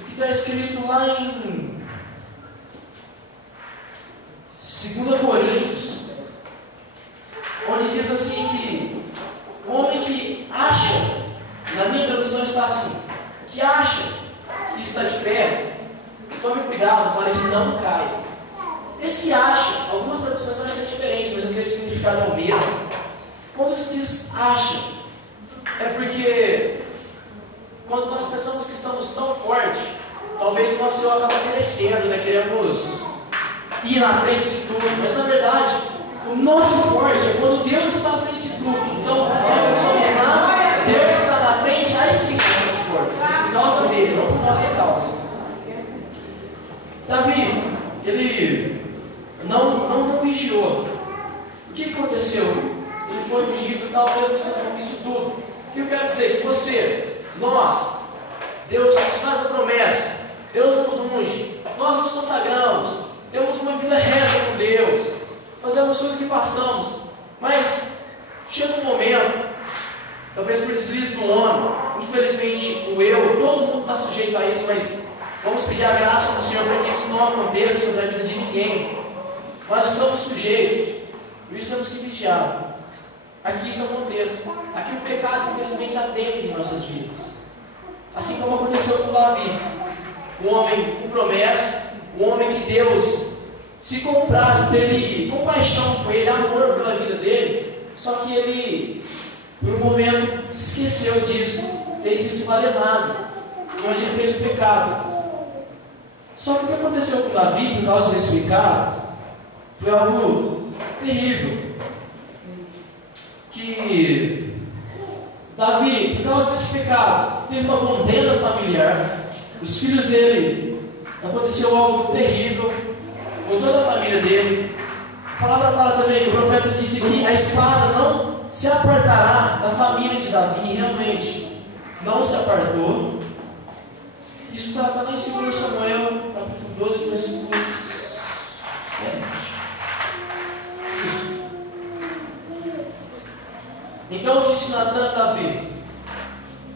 o que está escrito lá em 2 Coríntios, onde diz assim que o homem que acha, na minha tradução está assim, que acha que está de pé, tome cuidado para que não caia. Esse acha, algumas traduções vão ser diferentes, mas eu creio que o significado é o mesmo. Quando se diz acha, é porque quando nós pensamos que estamos tão fortes, talvez o nosso eu acaba crescendo, né? Queremos ir na frente de tudo, mas na verdade, o nosso forte é quando Deus está à frente de tudo. Então, nós não somos nada, Deus está na frente, aí sim nós somos fortes. Isso por causa dele, não por nossa causa. Davi, ele não vigiou. O que aconteceu? Ele foi ungido, talvez você não viu isso tudo. O que eu quero dizer? Que você, nós, Deus nos faz a promessa, Deus nos unge, nós nos consagramos, temos uma vida reta com Deus, fazemos tudo o que passamos, mas chega um momento, talvez por deslize do homem, infelizmente o eu, todo mundo está sujeito a isso, mas vamos pedir a graça do Senhor para que isso não aconteça sobre a vida de ninguém. Nós estamos sujeitos, por isso temos que vigiar. Aqui isso aconteça. Aqui o pecado, infelizmente, adentra em nossas vidas. Assim como aconteceu com Davi, um homem com promessa, um homem que Deus se comprasse, teve compaixão com ele, amor pela vida dele, só que ele, por um momento, se esqueceu disso, fez isso valer nada, onde ele fez o pecado. Só que o que aconteceu com Davi, por causa desse pecado, foi algo terrível. Que Davi, por causa desse pecado, teve uma contenda familiar. Os filhos dele, aconteceu algo terrível com toda a família dele. A palavra fala também que o profeta disse que a espada não se apartará da família de Davi. E realmente não se apartou. Isso está lá em 2 Samuel, capítulo 12, versículo 7. Isso. Então disse Natan a Davi: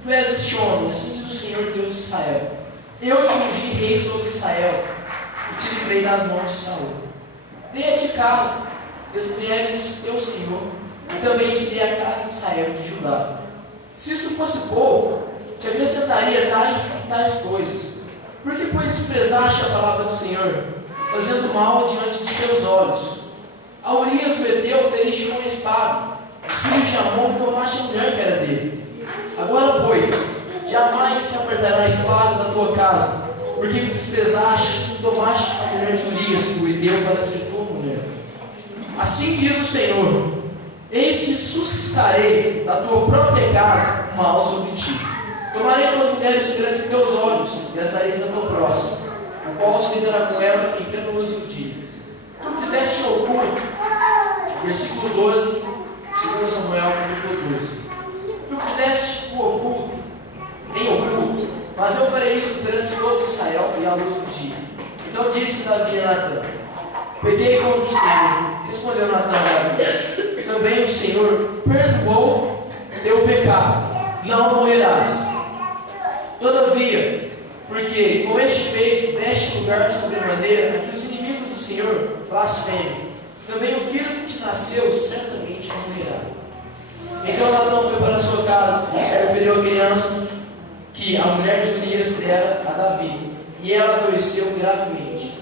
Tu és este homem, assim diz o Senhor Deus de Israel. Eu te ungi rei sobre Israel e te livrei das mãos de Saul. Dei-te casa, das mulheres teu Senhor, e também te dei a casa de Israel de Judá. Se isto fosse pouco, te acrescentaria tais coisas. Por que, pois, desprezaste a palavra do Senhor, fazendo mal diante de teus olhos? A Urias o Heteu feriste com a espada, os filhos de Amon tomaste a mulher que era dele. Agora, pois, jamais se apartará a espada da tua casa, porque me desprezaste e tomaste a mulher de Urias, o Heteu, para ser tua mulher. Assim diz o Senhor: eis que suscitarei da tua própria casa um mal sobre ti. Tomarei tuas mulheres perante teus olhos, e as dareis a teu próximo, o qual se deitará com elas em plena luz do dia. Tu fizeste oculto, versículo 12, 2 Samuel, capítulo 12. Tu fizeste o oculto, em oculto, mas eu farei isso perante todo Israel e à luz do dia. Então disse Davi a Natan: peguei contra o Senhor. Respondeu Natan a Davi: também o Senhor perdoou teu pecado, não morrerás. Todavia, porque com este feito deste lugar sobremaneira a que os inimigos do Senhor blasfemem, também o filho que te nasceu certamente não morrerá. Então Natan foi para a sua casa e referiu a criança que a mulher de Urias dera a Davi, e ela adoeceu gravemente.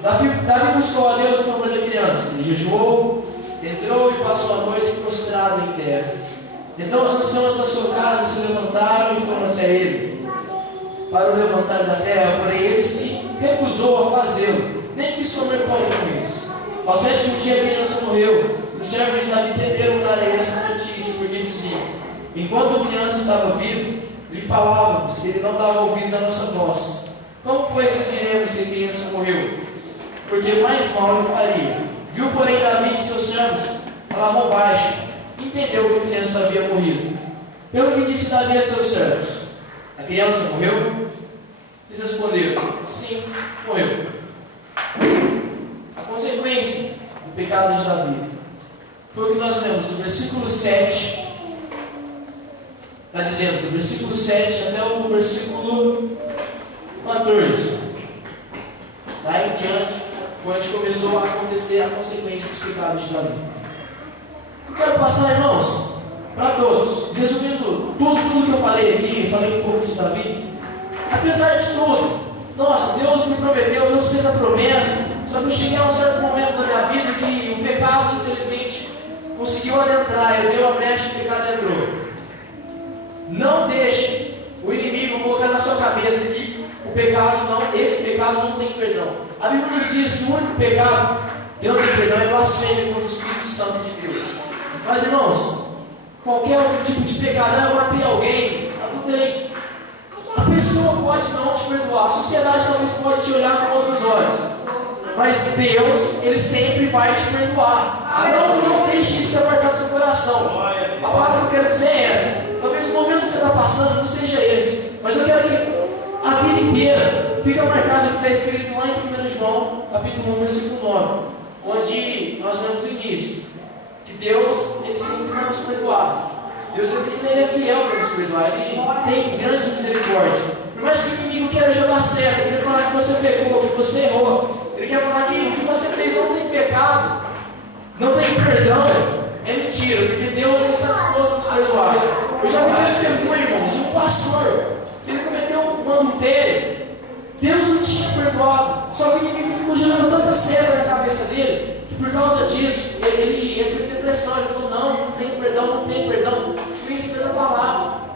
Davi buscou a Deus em favor da criança. Ele jejuou, entrou e passou a noite prostrado em terra. Então os anciãos da sua casa se levantaram e foram até ele para o levantar da terra, porém ele se recusou a fazê-lo, nem quis comer pão com eles. Ao 7º dia a criança morreu. Os servos de Davi temeram dar a ele essa notícia, porque diziam: enquanto a criança estava viva, lhe falávamos, e ele não dava ouvidos à nossa voz. Como, pois, diremos se a criança morreu? Porque mais mal lhe faria. Viu, porém, Davi e seus servos falavam baixo, entendeu que a criança havia morrido. Pelo que disse Davi a seus servos: a criança morreu? Eles responderam: sim, morreu. A consequência do pecado de Davi foi o que nós vemos no versículo 7. Está dizendo, do versículo 7 até o versículo 14. Daí em diante, foi onde começou a acontecer a consequência dos pecados de Davi. Eu quero passar, irmãos, para todos, resumindo tudo que eu falei aqui, falei um pouco de Davi. Apesar de tudo, nossa, Deus me prometeu, Deus fez a promessa, só que eu cheguei a um certo momento da minha vida que o pecado, infelizmente, conseguiu adentrar, eu dei uma brecha e o pecado entrou. Não deixe o inimigo colocar na sua cabeça que o pecado não, esse pecado não tem perdão. A Bíblia nos diz que o único pecado que não tem perdão é blasfêmia contra o Espírito Santo de Deus. Mas, irmãos, qualquer outro tipo de pecado, eu matei alguém, adulterei, a pessoa pode não te perdoar, a sociedade talvez pode te olhar com outros olhos, mas Deus, Ele sempre vai te perdoar. Não deixe isso ser marcado no seu coração. A palavra que eu quero dizer é essa. Talvez o momento que você está passando não seja esse, mas eu quero que a vida inteira fica marcado o que está escrito lá em 1 João, capítulo 1, versículo 9, onde nós vemos no início que Deus, Ele sempre vai nos perdoar. Deus, Ele é fiel para nos perdoar, Ele tem grande misericórdia. Por mais que o inimigo queira jogar certo, Ele quer falar que você pecou, que você errou, Ele quer falar que o que você fez não tem pecado, não tem perdão, é mentira, porque Deus não está disposto a nos perdoar. Eu já vi testemunho, irmãos, de um pastor que ele cometeu um adultério. Deus não tinha perdoado, só que o inimigo ficou gerando tanta cera na cabeça dele, que por causa disso, ele entrou em depressão. Ele falou: não tem perdão, não tem perdão. Pense pela palavra.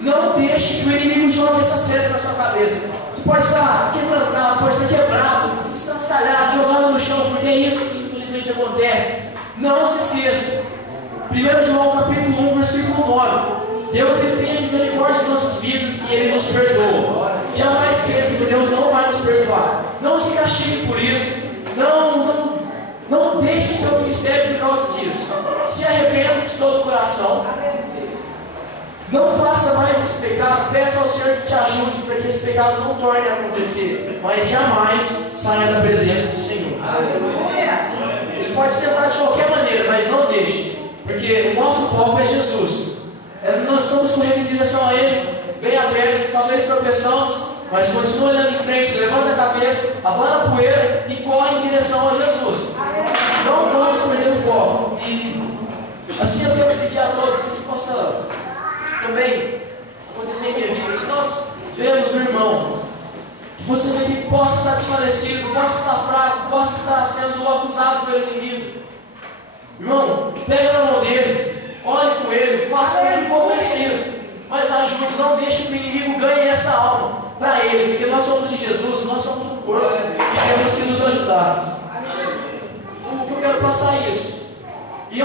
Não deixe que o inimigo jogue essa cera na sua cabeça. Você pode estar quebrantado, pode estar quebrado, estraçalhado, jogado no chão, porque é isso que infelizmente acontece. Não se esqueça. 1 João capítulo 1, versículo 9. Deus, Ele tem a misericórdia de nossas vidas e Ele nos perdoa. Jamais esqueça que Deus não vai nos perdoar. Não se castigue por isso. Não deixe o seu ministério por causa disso. Se arrependa de todo o coração. Não faça mais esse pecado. Peça ao Senhor que te ajude para que esse pecado não torne a acontecer. Mas jamais saia da presença do Senhor. Ele pode tentar de qualquer maneira, mas não deixe. Porque o nosso foco é Jesus. Nós estamos correndo em direção a Ele, bem aberto, talvez tropeçamos, mas continua olhando em frente, levanta a cabeça, abana a poeira e corre em direção a Jesus. Não vamos perder o foco. E assim eu quero pedir a todos que isso possa também acontecer em minha vida. Se nós vemos o irmão, que você vê que possa estar desfalecido, possa estar fraco, possa estar sendo acusado pelo inimigo, irmão, pega na mão dele, olhe com ele, faça o que for preciso, mas ajude, não deixe que o inimigo ganhe essa alma para ele, porque nós somos de Jesus, nós somos um corpo e temos que nos ajudar. O que eu quero passar é isso. E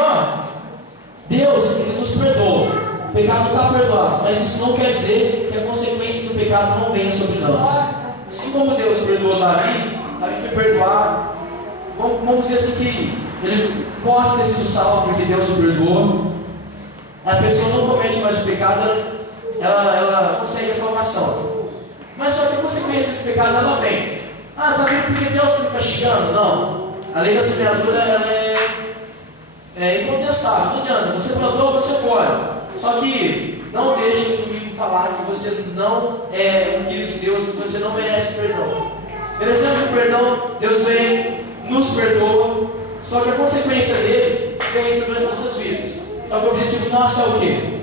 Deus, Ele nos perdoa, o pecado está perdoado, mas isso não quer dizer que a consequência do pecado não venha sobre nós. Assim como Deus perdoou Davi foi perdoado. Vamos dizer assim que ele possa ter sido salvo porque Deus o perdoou. A pessoa não comete mais o pecado, ela consegue a salvação. Mas só que a consequência desse pecado ela vem. Tá vendo porque Deus está me castigando? Não. A lei da semeadura ela é incontestável. Não adianta. Você plantou, você colhe. Só que não deixe o inimigo falar que você não é um filho de Deus, que você não merece perdão. Merecemos o perdão, Deus vem, nos perdoa. Só que a consequência dele vem sobre as nossas vidas. Só que o objetivo nosso é o quê?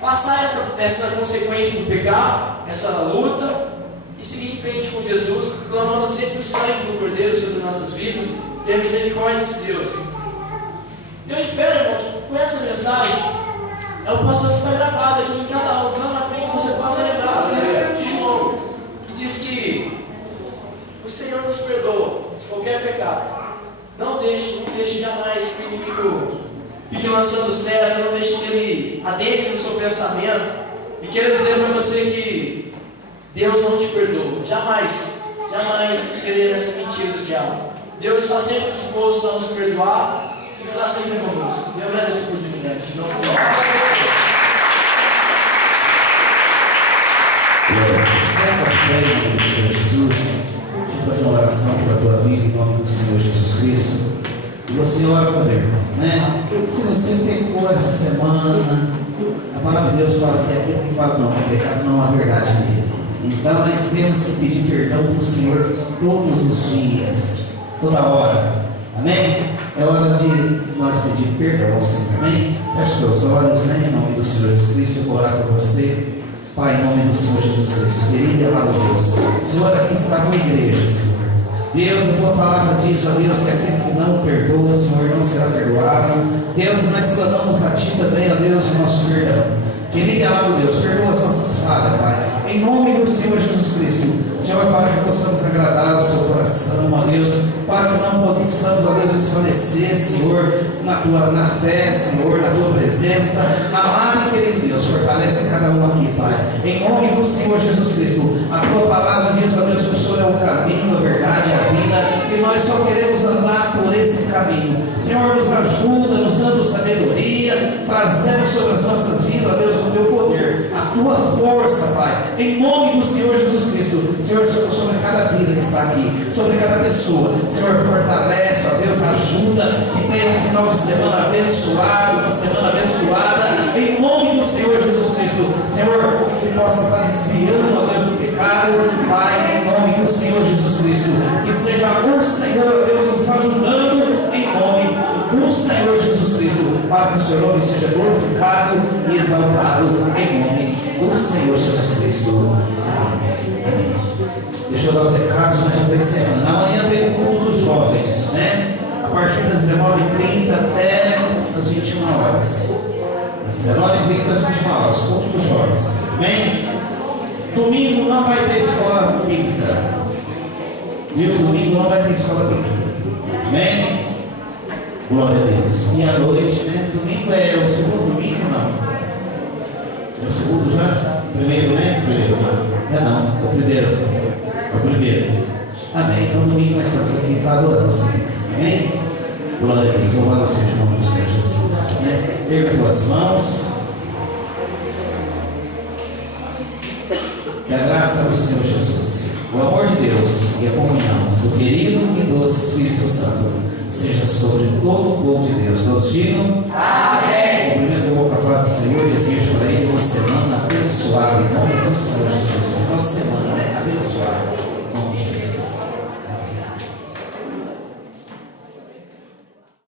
Passar essa consequência do pecado, essa luta, e seguir em frente com Jesus, clamando sempre o sangue do Cordeiro sobre nossas vidas e a misericórdia de Deus. Eu espero, irmão, que com essa mensagem ela possa ficar gravada aqui em cada um, lá na frente você possa lembrar do texto de João, que diz que o Senhor nos perdoa de qualquer pecado. Não deixe jamais que o inimigo fique lançando seta, não deixe que ele adentre no seu pensamento e queira dizer para você que Deus não te perdoa. Jamais querer essa mentira do diabo. Deus está sempre disposto a nos perdoar e está sempre conosco. Eu agradeço a oportunidade. Glória a Deus. Jesus, deixa eu fazer uma oração para a tua vida em nome do Senhor Jesus Cristo. E você ora também, né? Se você pecou essa semana, a palavra de Deus fala que aquele que fala não, o pecado não há verdade nele. Então nós temos que pedir perdão para o Senhor todos os dias, toda hora. Amém? É hora de nós pedir perdão ao Senhor. Amém? Feche seus olhos, né? Em nome do Senhor Jesus Cristo, eu vou orar por você. Pai, em nome do Senhor Jesus Cristo, querido e amado Deus, Senhor, aqui está com a igreja, Senhor. Deus, a tua palavra diz, ó Deus, que aquele que não perdoa, Senhor, não será perdoado. Deus, nós clamamos a Ti também, ó Deus, o nosso perdão. Querido e amado Deus, perdoa as nossas falhas, Pai. Em nome do Senhor Jesus Cristo, Senhor, para que possamos agradar o Seu coração, ó Deus, para que não possamos, ó Deus, desfalecer, Senhor, na fé, Senhor, na Tua presença. Amado e querido Deus, fortalece cada um aqui, Pai. Em nome do Senhor Jesus Cristo, a Tua palavra diz, ó Deus, que o Senhor é o caminho, a verdade e a vida, e nós só queremos andar por esse caminho. Senhor, nos ajuda, nos dando sabedoria, trazendo sobre as nossas vidas, ó Deus, o Teu poder, a Tua força, Pai. Em nome do Senhor Jesus Cristo, Senhor, sobre cada vida que está aqui, sobre cada pessoa, Senhor, fortalece, ó Deus, ajuda, que tenha um final de semana abençoado, uma semana abençoada, em nome do Senhor Jesus Cristo, Senhor, que possa estar desviando, ó Deus, do pecado, Pai, em nome do Senhor Jesus Cristo, que seja o Senhor, ó Deus, nos ajudando, em nome do Senhor Jesus Cristo, para que o seu nome seja glorificado e exaltado, em nome do Senhor Jesus Cristo. Amém. Amém. Deixa eu dar os recados, nós já estamos encerrando. Amanhã tem o culto dos jovens, né? A partir das 19h30 até as 21 horas. Das 19h30 às 21 horas, culto dos jovens. Amém? Domingo não vai ter escola bíblica. Domingo não vai ter escola bíblica. Amém? Glória a Deus. E à noite, né? Domingo é o segundo domingo, não? É o segundo já? Primeiro, né? Primeiro, não. Não, é o primeiro. É o primeiro. Amém. Então, domingo nós estamos aqui para adorar o Senhor. Amém? Glória a Deus. Louvado seja o nome do Senhor Jesus. Amém? Erga tuas mãos. Que a graça do Senhor Jesus, o amor de Deus e a comunhão do querido e doce Espírito Santo seja sobre todo o povo de Deus. Todos digam amém. Cumprimento com a boca a paz do Senhor e desejo para ele uma semana abençoada em nome do Senhor Jesus.